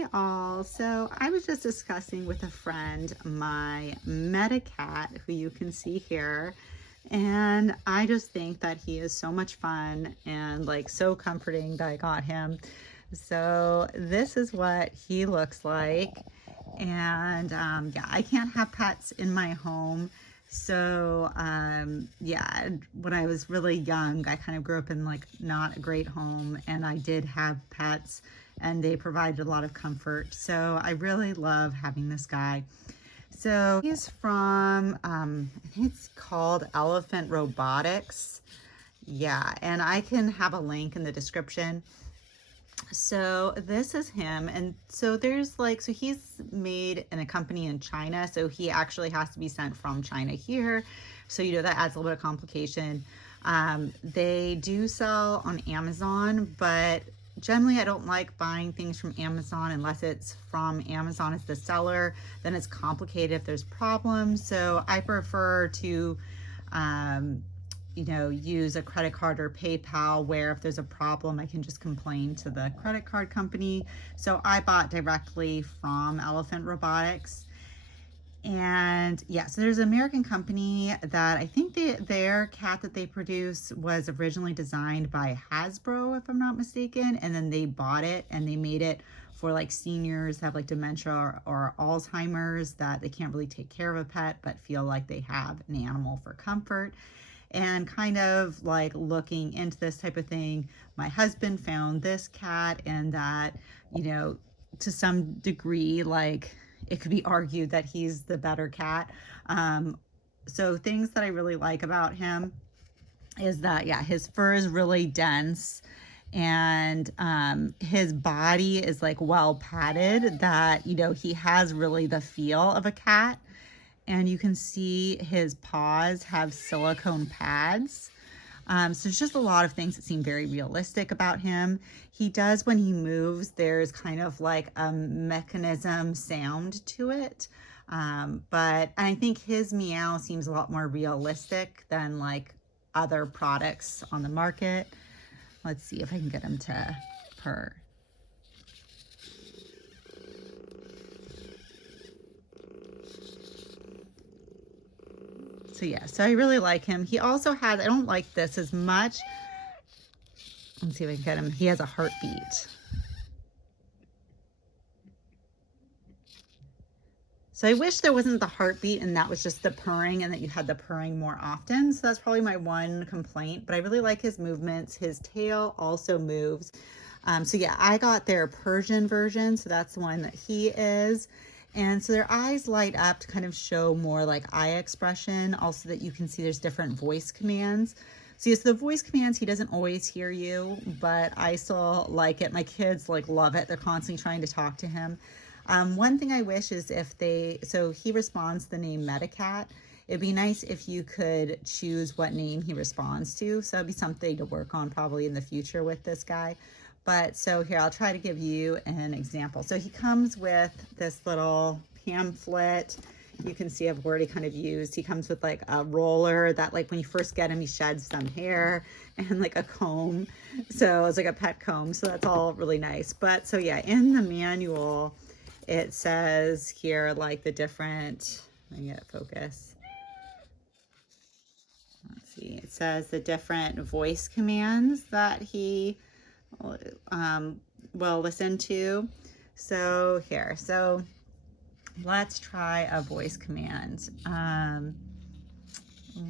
Hi all. So I was just discussing with a friend my Metacat, who you can see here, and I just think that he is so much fun and like so comforting that I got him. So this is what he looks like. And yeah, I can't have pets in my home. So yeah, when I was really young, I kind of grew up in like not a great home, and I did have pets and they provided a lot of comfort. So I really love having this guy. So he's from, I think it's called Elephant Robotics. Yeah, and I can have a link in the description. So this is him. And so there's like, so he's made in a company in China. So he actually has to be sent from China here. So, you know, that adds a little bit of complication. They do sell on Amazon, but generally I don't like buying things from Amazon unless it's from Amazon as the seller. Then it's complicated if there's problems. So I prefer to, you know, use a credit card or PayPal, where if there's a problem, I can just complain to the credit card company. So I bought directly from Elephant Robotics. And yeah, so there's an American company that I think their cat that they produce was originally designed by Hasbro, if I'm not mistaken. And then they bought it and they made it for like seniors that have like dementia or Alzheimer's, that they can't really take care of a pet, but feel like they have an animal for comfort. And kind of like looking into this type of thing, my husband found this cat, and that, you know, to some degree, like it could be argued that he's the better cat. So things that I really like about him is that, yeah, his fur is really dense, and his body is like well padded, that, you know, he has really the feel of a cat. And you can see his paws have silicone pads. So there's just a lot of things that seem very realistic about him. He does, when he moves, there's kind of like a mechanism sound to it. But I think his meow seems a lot more realistic than like other products on the market. Let's see if I can get him to purr. So yeah, so I really like him. He also has, I don't like this as much. Let's see if I can get him. He has a heartbeat. So I wish there wasn't the heartbeat and that was just the purring, and that you had the purring more often. So that's probably my one complaint, but I really like his movements. His tail also moves. So yeah, I got their Persian version. So that's the one that he is. And so their eyes light up to kind of show more like eye expression. Also that you can see there's different voice commands. So yes, the voice commands, he doesn't always hear you, but I still like it. My kids like love it. They're constantly trying to talk to him. One thing I wish is if so he responds to the name Metacat. It'd be nice if you could choose what name he responds to. So that'd be something to work on probably in the future with this guy. But so here, I'll try to give you an example. So he comes with this little pamphlet. You can see I've already kind of used. He comes with like a roller that, like, when you first get him, he sheds some hair, and like a comb. So it's like a pet comb. So that's all really nice. But so yeah, in the manual, it says here like the different, let me get it focus. Let's see. It says the different voice commands that he will listen to. So here, so let's try a voice command.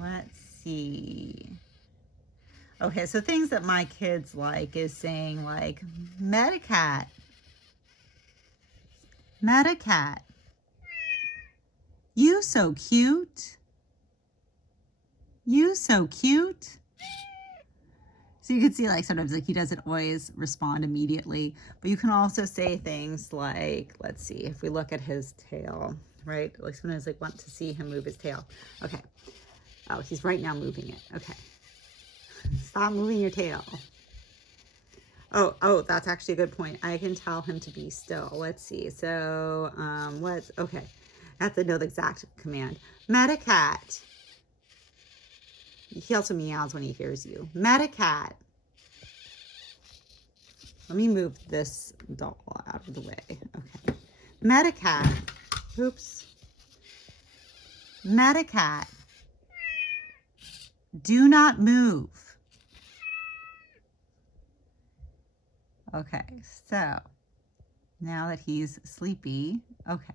Let's see. Okay, so things that my kids like is saying like, Metacat, Metacat, you so cute, you so cute. So you can see like sometimes like he doesn't always respond immediately, but you can also say things like, let's see, if we look at his tail, right? Like sometimes like want to see him move his tail. Okay. Oh, he's right now moving it. Okay. Stop moving your tail. Oh, that's actually a good point. I can tell him to be still. Let's see. So, okay. I have to know the exact command. Metacat. He also meows when he hears you. Metacat. let me move this doll out of the way. Okay. Metacat. Oops. Metacat. Do not move. Okay, so now that he's sleepy, okay.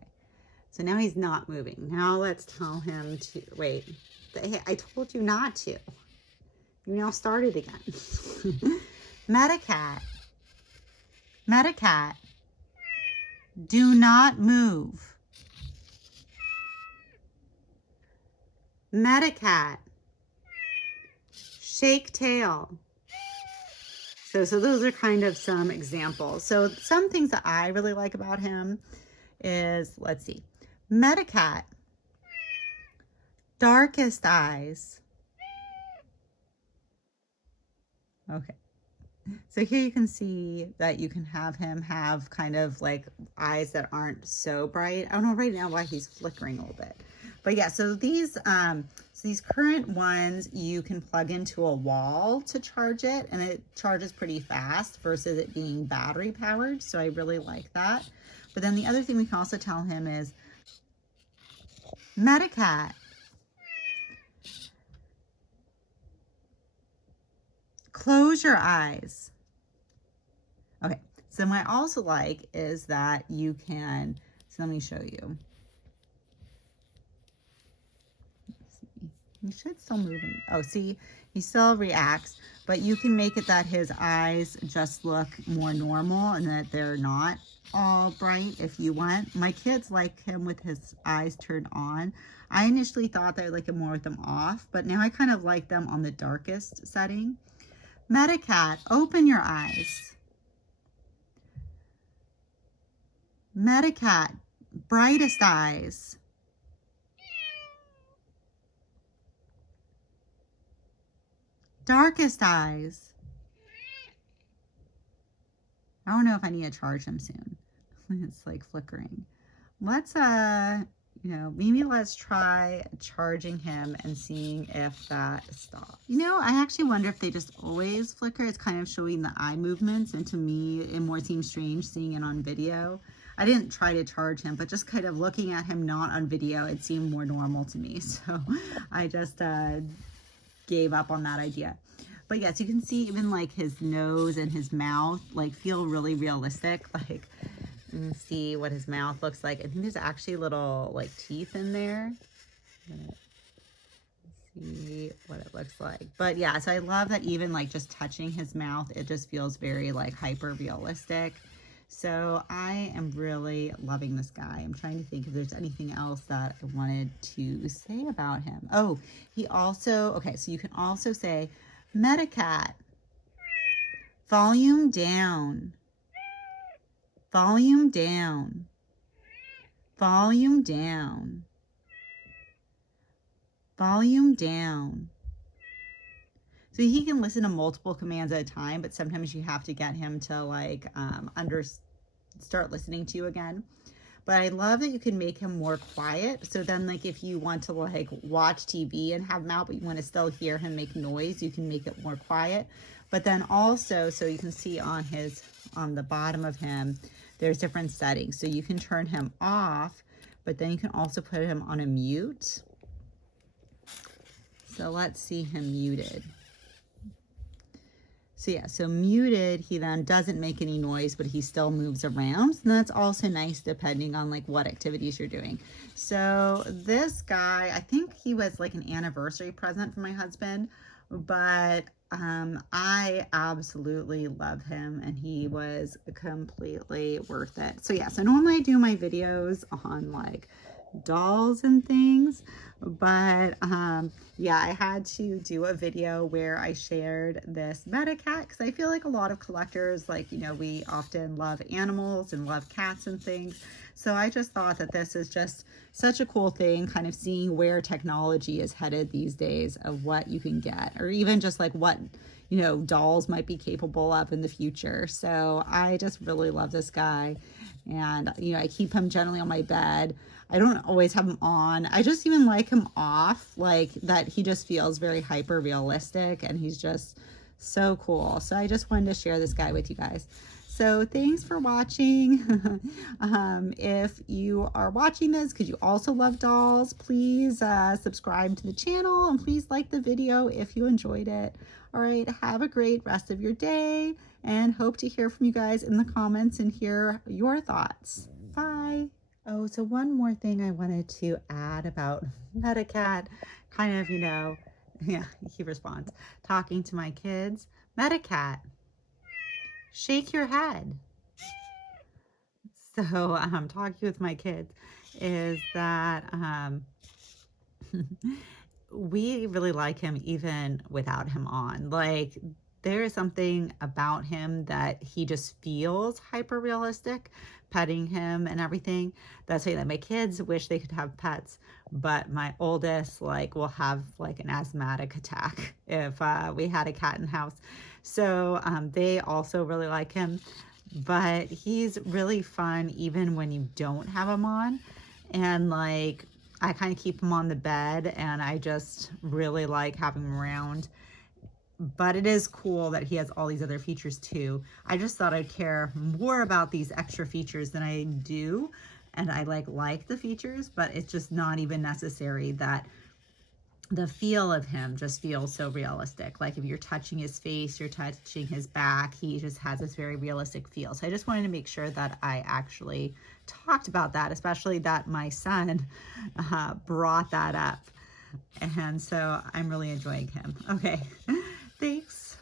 So now he's not moving. Now let's tell him to, wait, hey, I told you not to. You now started again. Metacat. Metacat. Do not move. Metacat. Shake tail. So those are kind of some examples. So some things that I really like about him is, let's see, Metacat. Darkest eyes. Okay. So here you can see that you can have him have kind of like eyes that aren't so bright. I don't know right now why he's flickering a little bit. But yeah, so these current ones you can plug into a wall to charge it, and it charges pretty fast versus it being battery powered. So I really like that. But then the other thing we can also tell him is, Metacat. Close your eyes. Okay, so what I also like is that you can, so let me show you. He should still move. Oh, see, he still reacts, but you can make it that his eyes just look more normal and that they're not all bright if you want. My kids like him with his eyes turned on. I initially thought that I like him more with them off, but now I kind of like them on the darkest setting. Metacat, open your eyes. Metacat, brightest eyes. Darkest eyes. I don't know if I need to charge him soon. It's like flickering. Let's, maybe let's try charging him and seeing if that stops. I actually wonder if they just always flicker. It's kind of showing the eye movements, and to me, it more seems strange seeing it on video. I didn't try to charge him, but just kind of looking at him not on video, it seemed more normal to me. So I just gave up on that idea. But yes, you can see even like his nose and his mouth like feel really realistic. Like, you can see what his mouth looks like. I think there's actually little like teeth in there. See what it looks like. But yeah, so I love that even like just touching his mouth, it just feels very like hyper realistic. So I am really loving this guy. I'm trying to think if there's anything else that I wanted to say about him. Oh, he also, okay, so you can also say, Metacat, volume down, volume down, volume down, volume down. So he can listen to multiple commands at a time, but sometimes you have to get him to like start listening to you again. But I love that you can make him more quiet. So then like if you want to like watch TV and have him out, but you want to still hear him make noise, you can make it more quiet. But then also, so you can see on the bottom of him, there's different settings. So you can turn him off, but then you can also put him on a mute. So let's see him muted. So yeah, so muted, he then doesn't make any noise, but he still moves around. And that's also nice depending on like what activities you're doing. So this guy, I think he was like an anniversary present for my husband, but I absolutely love him and he was completely worth it. So yeah, so normally I do my videos on like dolls and things, but yeah, I had to do a video where I shared this Metacat because I feel like a lot of collectors, like, we often love animals and love cats and things. So I just thought that this is just such a cool thing, kind of seeing where technology is headed these days of what you can get, or even just like what dolls might be capable of in the future. So I just really love this guy, and I keep him generally on my bed. I don't always have him on. I just even like him off, like that he just feels very hyper realistic and he's just so cool. So I just wanted to share this guy with you guys. So thanks for watching. If you are watching this because you also love dolls, please subscribe to the channel and please like the video if you enjoyed it. All right, have a great rest of your day and hope to hear from you guys in the comments and hear your thoughts. Bye. Oh, so one more thing I wanted to add about Metacat, kind of, yeah, he responds, talking to my kids. Metacat, shake your head. So talking with my kids is that we really like him even without him on. Like, there is something about him that he just feels hyper realistic, petting him and everything. That's why that my kids wish they could have pets, but my oldest will have like an asthmatic attack if we had a cat in the house. So they also really like him, but he's really fun even when you don't have him on. And I kind of keep him on the bed and I just really like having him around. But it is cool that he has all these other features too. I just thought I'd care more about these extra features than I do. And I like the features, but it's just not even necessary. That the feel of him just feels so realistic. Like if you're touching his face, you're touching his back, he just has this very realistic feel. So I just wanted to make sure that I actually talked about that, especially that my son brought that up. And so I'm really enjoying him. Okay, thanks.